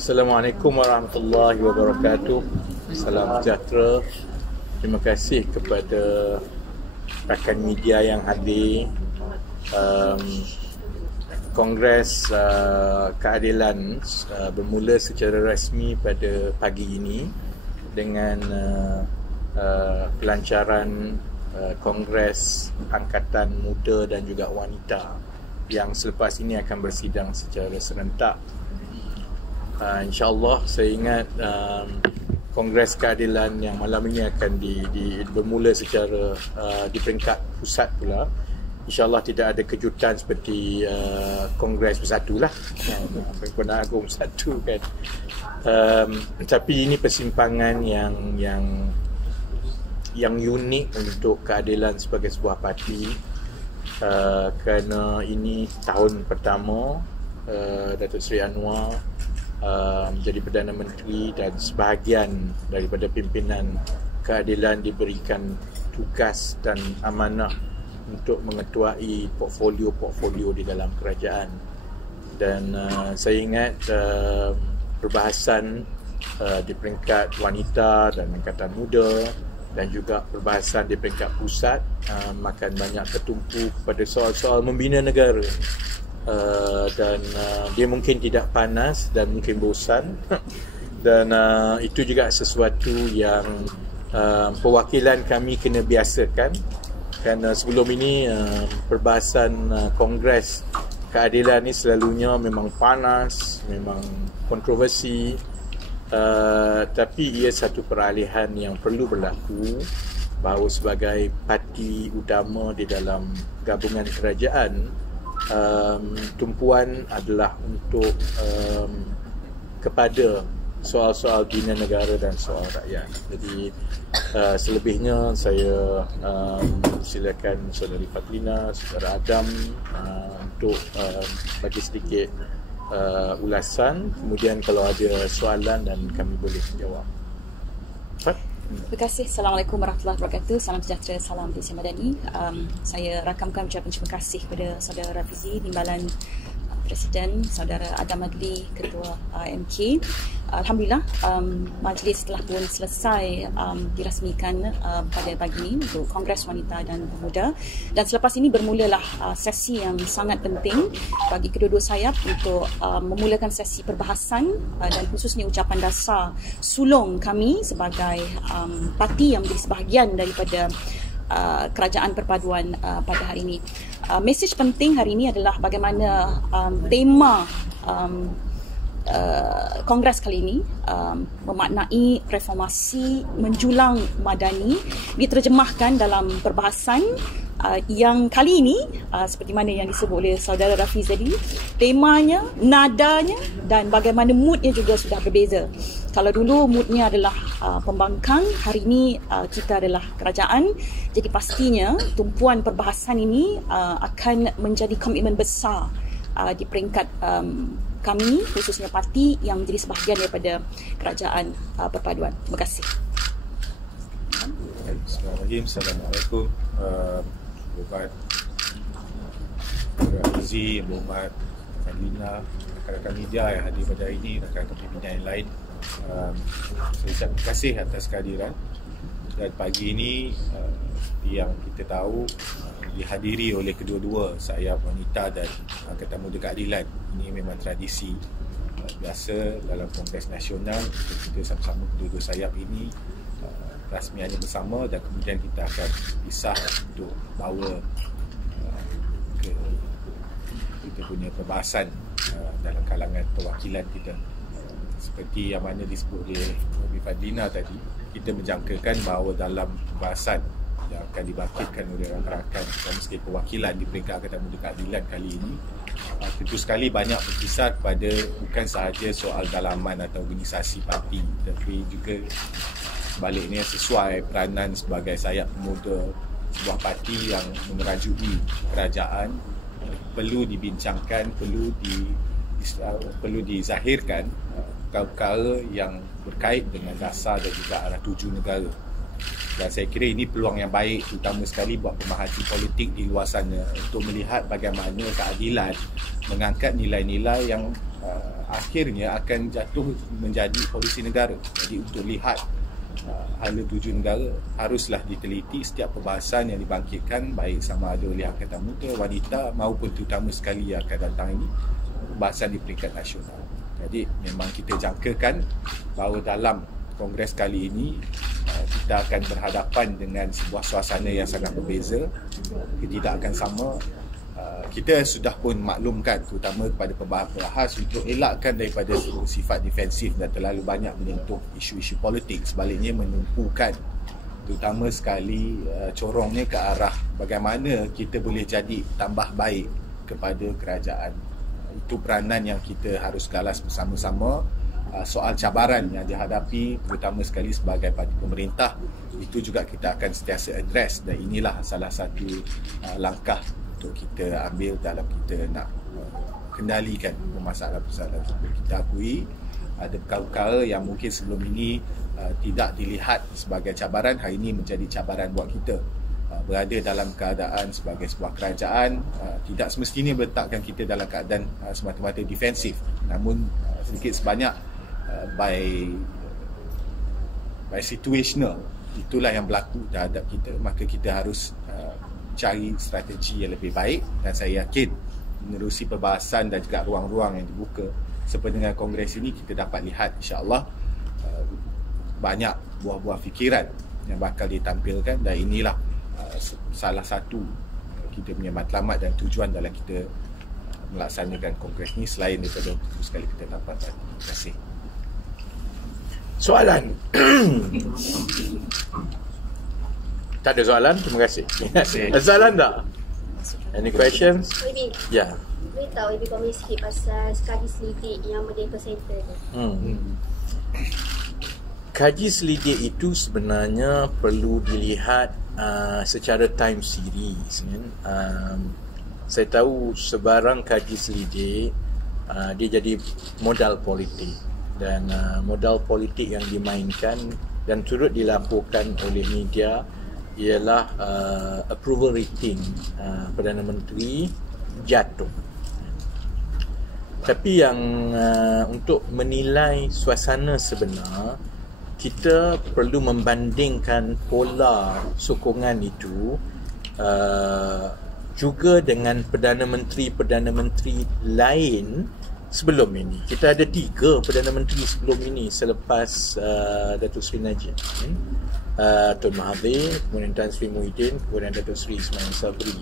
Assalamualaikum warahmatullahi wabarakatuh. Salam sejahtera. Terima kasih kepada rakan media yang hadir. Kongres keadilan bermula secara rasmi pada pagi ini dengan pelancaran Kongres Angkatan Muda dan juga Wanita yang selepas ini akan bersidang secara serentak. InsyaAllah saya ingat Kongres Keadilan yang malam ini akan bermula secara di peringkat pusat pula. InsyaAllah tidak ada kejutan seperti Kongres Bersatu lah, Perhimpunan Agung Bersatu kan. Tapi ini persimpangan yang unik untuk keadilan sebagai sebuah parti, kerana ini tahun pertama Datuk Seri Anwar menjadi Perdana Menteri dan sebahagian daripada pimpinan keadilan diberikan tugas dan amanah untuk mengetuai portfolio-portfolio di dalam kerajaan. Dan saya ingat perbahasan di peringkat wanita dan angkatan muda dan juga perbahasan di peringkat pusat makan banyak tertumpu kepada soal-soal membina negara. Dan dia mungkin tidak panas dan mungkin bosan dan itu juga sesuatu yang perwakilan kami kena biasakan, kerana sebelum ini perbahasan Kongres Keadilan ini selalunya memang panas, memang kontroversi, tapi ia satu peralihan yang perlu berlaku bahawa sebagai parti utama di dalam gabungan kerajaan, tumpuan adalah untuk kepada soal-soal bina negara dan soal rakyat. Jadi selebihnya saya silakan Saudari Fatlina, Saudara Adam untuk bagi sedikit ulasan, kemudian kalau ada soalan dan kami boleh jawab. Terima kasih. Assalamualaikum warahmatullahi wabarakatuh. Salam sejahtera, salam Malaysia Madani. Saya rakamkan ucapan terima kasih kepada Saudara Rafizi, Timbalan Presiden, Saudara Adam Adli, Ketua MK. Alhamdulillah, majlis telah pun selesai dirasmikan pada pagi ini untuk Kongres Wanita dan Pemuda, dan selepas ini bermulalah sesi yang sangat penting bagi kedua-dua sayap untuk memulakan sesi perbahasan dan khususnya ucapan dasar sulung kami sebagai parti yang menjadi sebahagian daripada kerajaan perpaduan pada hari ini. Mesej penting hari ini adalah bagaimana tema Kongres kali ini memaknai reformasi menjulang madani diterjemahkan dalam perbahasan yang kali ini seperti mana yang disebut oleh Saudara Rafiz tadi, temanya, nadanya dan bagaimana moodnya juga sudah berbeza. Kalau dulu moodnya adalah pembangkang, hari ini kita adalah kerajaan. Jadi pastinya tumpuan perbahasan ini akan menjadi komitmen besar di peringkat kami, khususnya parti yang menjadi sebahagian daripada kerajaan perpaduan. Terima kasih. Assalamualaikum. Buat Rafizi, buat Kalina, rakan-rakan media yang hadir pada hari ini, rakan-rakan pimpinan yang lain. Saya ucap terima kasih atas kehadiran. Dan pagi ini yang kita tahu dihadiri oleh kedua-dua sayap wanita dan Angkatan Muda Keadilan. Ini memang tradisi biasa dalam Kongres Nasional. Kita sama-sama kedua-dua sayap ini rasmiannya bersama, dan kemudian kita akan pisah untuk bawa ke kita punya perbahasan dalam kalangan perwakilan kita. Seperti yang mana disebut oleh Ibu Fadlina tadi, kita menjangkakan bahawa dalam perbahasan yang akan dibangkitkan oleh rakan-rakan dan sekalian perwakilan di peringkat Angkatan Muda Keadilan kali ini, tentu sekali banyak berkisar kepada bukan sahaja soal dalaman atau organisasi parti, tapi juga sebaliknya sesuai peranan sebagai sayap pemuda sebuah parti yang memerajui kerajaan, perlu dibincangkan, perlu dizahirkan perkara yang berkait dengan dasar dan juga arah tuju negara. Dan saya kira ini peluang yang baik terutama sekali buat pemerhati politik di luar sana untuk melihat bagaimana keadilan mengangkat nilai-nilai yang akhirnya akan jatuh menjadi polisi negara. Jadi untuk lihat hala tuju negara, haruslah diteliti setiap perbahasan yang dibangkitkan, baik sama ada oleh Angkatan Muda, wanita maupun terutama sekali yang akan datang ini, perbahasan di peringkat nasional. Jadi memang kita jangkakan bahawa dalam Kongres kali ini kita akan berhadapan dengan sebuah suasana yang sangat berbeza, tidak akan sama. Kita sudah pun maklumkan terutama kepada pembahas untuk elakkan daripada sifat defensif dan terlalu banyak menyentuh isu-isu politik, sebaliknya menumpukan terutama sekali corongnya ke arah bagaimana kita boleh jadi tambah baik kepada kerajaan. Itu peranan yang kita harus galas bersama-sama. Soal cabaran yang dihadapi terutama sekali sebagai parti pemerintah, itu juga kita akan sentiasa address, dan inilah salah satu langkah untuk kita ambil dalam kita nak kendalikan permasalahan-permasalahan tersebut. Kita akui ada perkara-perkara yang mungkin sebelum ini tidak dilihat sebagai cabaran, hari ini menjadi cabaran buat kita. Berada dalam keadaan sebagai sebuah kerajaan tidak semestinya meletakkan kita dalam keadaan semata-mata defensif, namun sedikit sebanyak by situational, itulah yang berlaku terhadap kita. Maka kita harus cari strategi yang lebih baik, dan saya yakin menerusi perbahasan dan juga ruang-ruang yang dibuka seperti dengan Kongres ini, kita dapat lihat insya-Allah banyak buah-buah fikiran yang bakal ditampilkan, dan inilah salah satu kita punya matlamat dan tujuan dalam kita melaksanakan Kongres ini, selain daripada sekali kita dapat tadi. Terima kasih. Soalan? Tak ada soalan? Terima kasih. Ada soalan tak? Any questions? Ya. Boleh tahu lebih banyak sikit pasal kaji selidik yang Merdeka Center tu? Kaji selidik itu sebenarnya perlu dilihat secara time series, kan? Saya tahu sebarang kaji selidik dia jadi modal politik, dan modal politik yang dimainkan dan turut dilaporkan oleh media ialah approval rating Perdana Menteri jatuh. Tapi yang untuk menilai suasana sebenar, kita perlu membandingkan pola sokongan itu juga dengan Perdana Menteri lain sebelum ini. Kita ada 3 Perdana Menteri sebelum ini selepas Datuk Seri Najib, Tun Mahathir, kemudian Tan Sri Muhyiddin, kemudian Datuk Seri Ismail Sabri.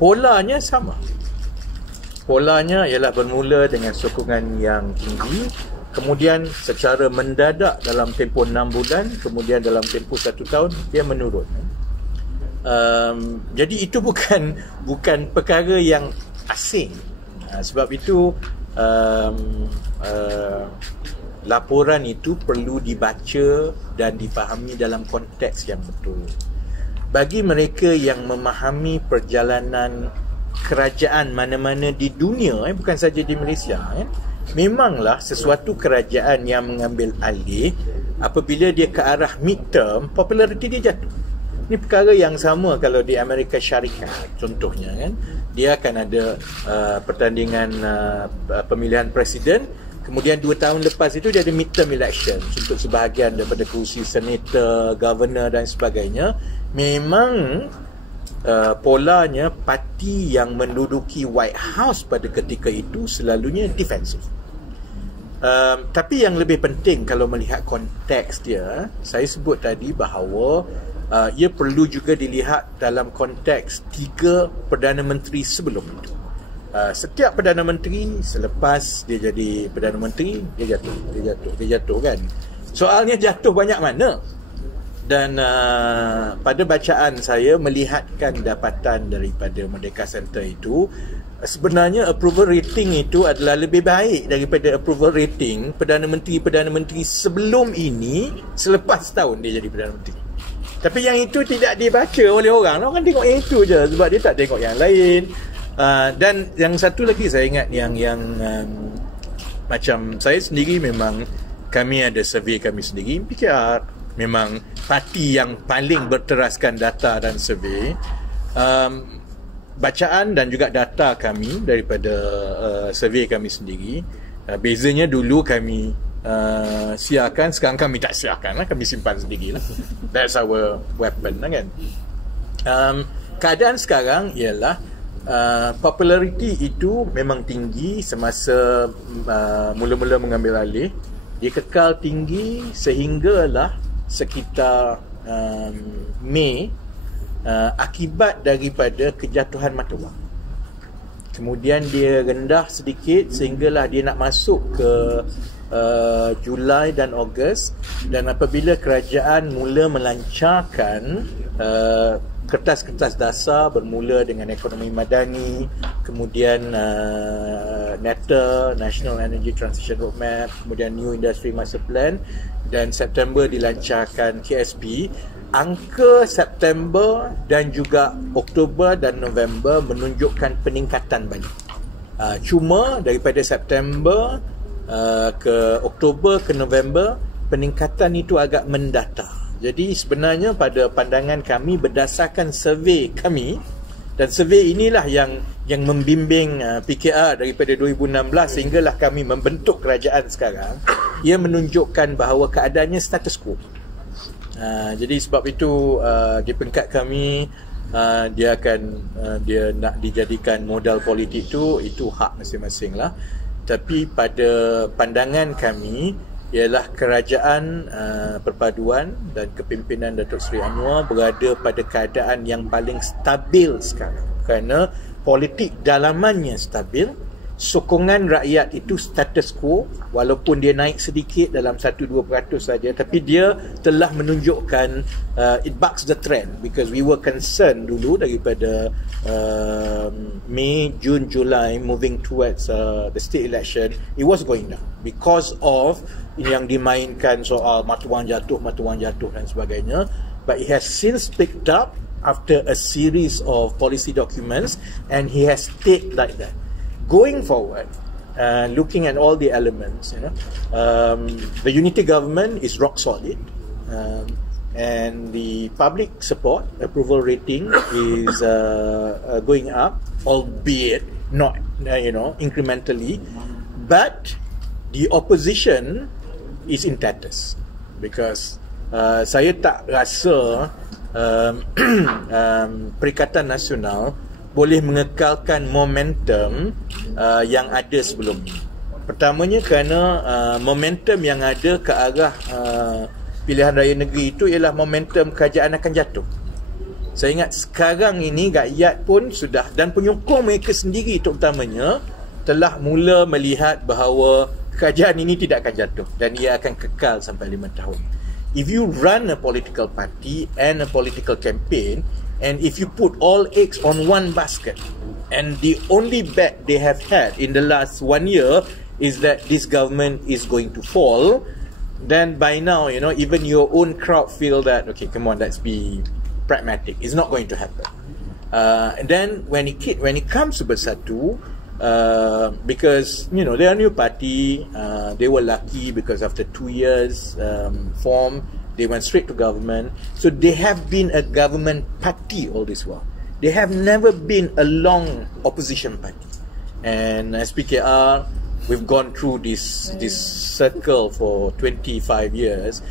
Polanya sama. Polanya ialah bermula dengan sokongan yang tinggi, kemudian secara mendadak dalam tempoh 6 bulan, kemudian dalam tempoh 1 tahun dia menurun. Jadi itu bukan perkara yang asing. Sebab itu laporan itu perlu dibaca dan dipahami dalam konteks yang betul. Bagi mereka yang memahami perjalanan kerajaan mana-mana di dunia, bukan saja di Malaysia, memanglah sesuatu kerajaan yang mengambil alih, apabila dia ke arah midterm, populariti dia jatuh. Ini perkara yang sama kalau di Amerika Syarikat contohnya, kan. Dia akan ada pertandingan pemilihan presiden, kemudian 2 tahun lepas itu dia ada midterm election untuk sebahagian daripada kerusi senator, governor dan sebagainya. Memang polanya parti yang menduduki White House pada ketika itu selalunya defensif. Tapi yang lebih penting kalau melihat konteks dia, saya sebut tadi bahawa ia perlu juga dilihat dalam konteks 3 Perdana Menteri sebelum itu. Setiap Perdana Menteri selepas dia jadi Perdana Menteri, dia jatuh kan. Soalnya jatuh banyak mana? Dan pada bacaan saya melihatkan dapatan daripada Merdeka Center itu, sebenarnya approval rating itu adalah lebih baik daripada approval rating Perdana Menteri sebelum ini selepas tahun dia jadi Perdana Menteri. Tapi yang itu tidak dibaca oleh orang. Orang tengok yang itu je sebab dia tak tengok yang lain. Dan yang satu lagi saya ingat yang macam saya sendiri, memang kami ada survey kami sendiri, PKR memang parti yang paling berteraskan data dan survey. bacaan dan juga data kami daripada survey kami sendiri, bezanya dulu kami siarkan, sekarang kami tak siarkan lah, kami simpan sendirilah. That's our weapon lah kan. Keadaan sekarang ialah populariti itu memang tinggi semasa mula-mula mengambil alih. Dia kekal tinggi sehinggalah sekitar Mei, akibat daripada kejatuhan mata wang. Kemudian dia rendah sedikit sehinggalah dia nak masuk ke Julai dan Ogos, dan apabila kerajaan mula melancarkan kertas-kertas dasar bermula dengan ekonomi madani, kemudian NETA, National Energy Transition Roadmap, kemudian New Industry Master Plan, dan September dilancarkan KSP. Angka September dan juga Oktober dan November menunjukkan peningkatan banyak. Cuma daripada September ke Oktober ke November, peningkatan itu agak mendatar. Jadi sebenarnya pada pandangan kami berdasarkan survey kami, dan survey inilah yang membimbing PKR daripada 2016 sehinggalah kami membentuk kerajaan sekarang, ia menunjukkan bahawa keadaannya status quo. Jadi sebab itu di peringkat kami, dia nak dijadikan modal politik itu hak masing-masing lah. Tapi pada pandangan kami ialah kerajaan perpaduan dan kepimpinan Datuk Seri Anwar berada pada keadaan yang paling stabil sekarang, kerana politik dalamannya stabil, sokongan rakyat itu status quo, walaupun dia naik sedikit dalam 1-2% saja, tapi dia telah menunjukkan it bucks the trend, because we were concerned dulu daripada Mei, June, July moving towards the state election, it was going down because of yang dimainkan soal mata wang jatuh dan sebagainya. But it has since picked up after a series of policy documents, and he has stayed like that. Going forward, looking at all the elements, the unity government is rock solid, and the public support approval rating is going up, albeit not incrementally, but the opposition is in tatters, because saya tak rasa Perikatan Nasional boleh mengekalkan momentum yang ada sebelum ini. Pertamanya kerana momentum yang ada ke arah pilihan raya negeri itu ialah momentum kerajaan akan jatuh. Saya ingat sekarang ini rakyat pun sudah, dan penyokong mereka sendiri terutamanya, telah mula melihat bahawa kerajaan ini tidak akan jatuh dan ia akan kekal sampai 5 tahun. If you run a political party and a political campaign, and if you put all eggs on one basket, and the only bet they have had in the last 1 year is that this government is going to fall, then by now, even your own crowd feel that, okay, come on, let's be pragmatic. It's not going to happen. And then when it comes to Bersatu, because they are a new party, they were lucky because after 2 years form, they went straight to government. So they have been a government party all this while. They have never been a long opposition party. And as PKR, we've gone through this circle for 25 years.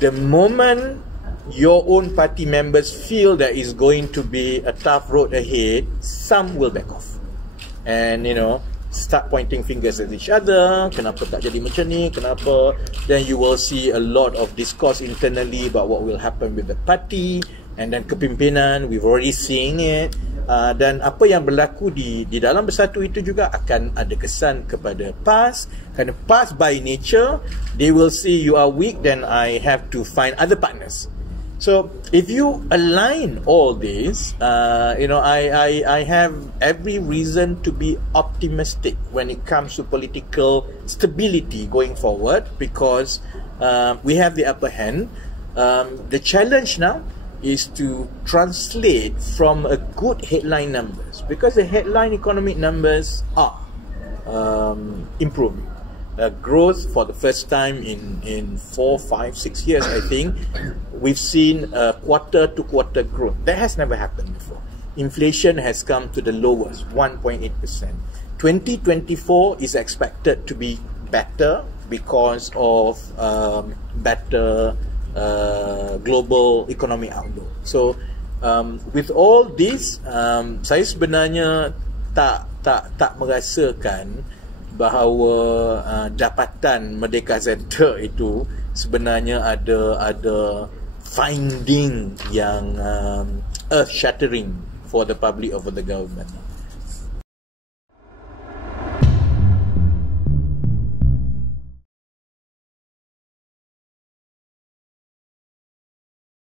The moment your own party members feel that it's going to be a tough road ahead, some will back off. And start pointing fingers at each other. Kenapa tak jadi macam ni? Kenapa? Then you will see a lot of discourse internally about what will happen with the party, and then kepimpinan, we've already seen it. Dan apa yang berlaku di dalam Bersatu itu juga akan ada kesan kepada PAS, kerana PAS by nature, they will see you are weak, then I have to find other partners. So if you align all this, I have every reason to be optimistic when it comes to political stability going forward, because we have the upper hand. The challenge now is to translate from a good headline numbers, because the headline economic numbers are improving. Growth for the first time in 4, 5, 6 years, I think, we've seen quarter-to-quarter growth. That has never happened before. inflation has come to the lowest, 1.8%. 2024 is expected to be better because of better global economic outlook. So with all this, saya sebenarnya tak merasakan bahawa dapatan Merdeka Center itu sebenarnya ada finding yang earth shattering for the public or for the government.